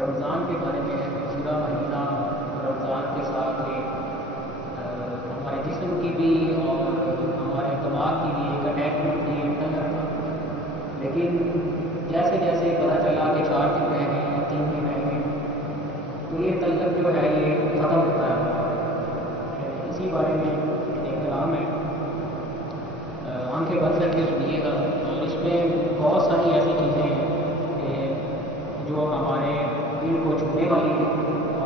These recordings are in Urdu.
رمضان کے بارے میں پورا مہینہ رمضان کے ساتھ ہمارے جسم کی بھی اور ہمارے دماغ کی بھی ایک اٹیچمنٹ تھی، ایک تلق تھا۔ لیکن جیسے جیسے پتہ چلا کہ 4 دن رہ گئے ہیں، 3 دن رہ گئے ہیں، تو یہ تلق جو ہے یہ ختم ہوتا ہے ہمارا۔ اسی بارے میں ایک کلام ہے، آنکھیں بند کر کے سنیے گا، اور اس میں بہت ساری ایسی چیزیں ہیں کہ جو ہمارے دل کو چھونے والی ہیں،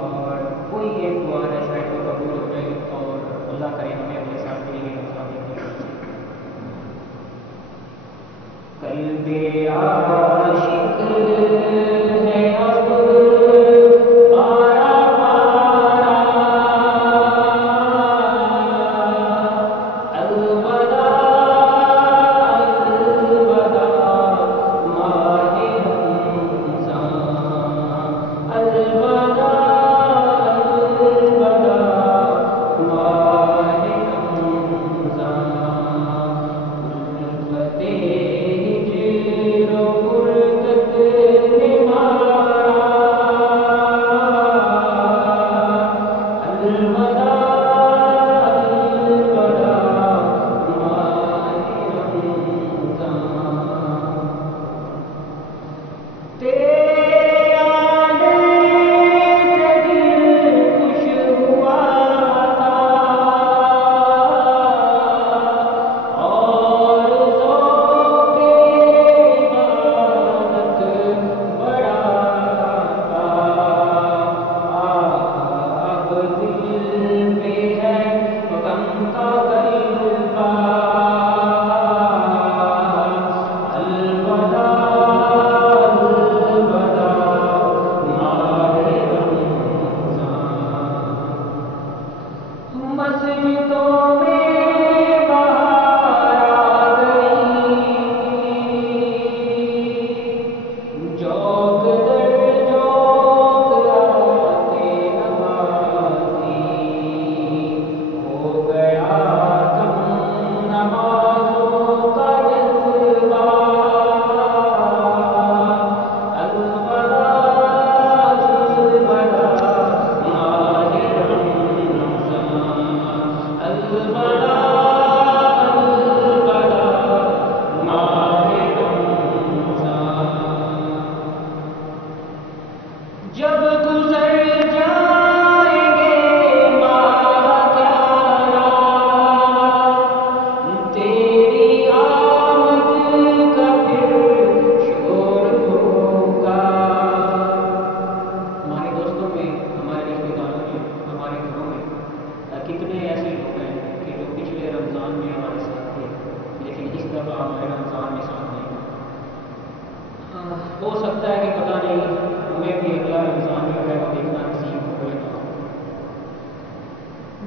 اور کوئی ایک دعا ہے شاید وہ قبول ہو جائے، اور اللہ کرے ہمیں اپنے ساتھ کے لیے رمضان دیکھنے کو نصیب کرے۔ قلب عاشق ہے اب پارا پارا، الوداع الوداع ماہ رمضان، الوداع الوداع ماہ رمضان، الفت ہجر و غربت نے مارا، الوداع الوداع ماہ رمضان، تیرے آنے سے دل خوش ہوا تھا، اور ذوق عبادت بڑا تھا، اب دل پہ ہے غم کا غلبہ، الوداع الوداع ماہ رمضان، مسجدوں میں بہار آ گئی، جوق در جوق آتے نمازی، ہو گیا کم نمازوں کا جذبہ، الوداع الوداع ماہ رمضان، الوداع الوداع ماہ رمضان، جب گزر جائیں گے ماہ پیارا، تیری آمد کا پھر شور ہوگا۔ ہمارے دوستوں میں، ہمارے رشتے داروں میں، ہمارے گھروں میں کتنے ایسے لوگ ہیں کہ جو پچھلے رمضان میں ہمارے ساتھ تھے لیکن اس دفعہ ہمارے رمضان میں ساتھ نہیں ہیں۔ ہو سکتا ہے کہ پتہ نہیں ہمیں بھی اگلا رمضان جو ہے وہ دیکھنا نصیب ہو یا نہ ہو۔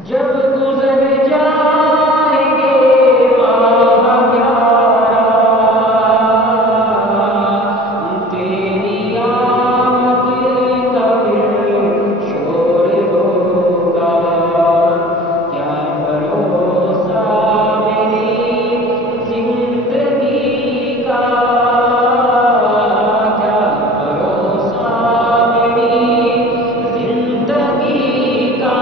جب گزر جائیں گے ماہ پیارا، تیری آمد کا پھر شور ہوگا، کیا بھروسہ میری زندگی کا، کیا بھروسہ میری زندگی کا،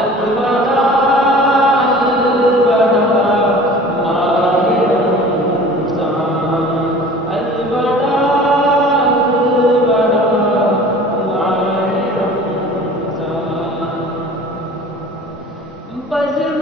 الوداع الوداع ماہ رمضان، الوداع الوداع ماہ رمضان، بزم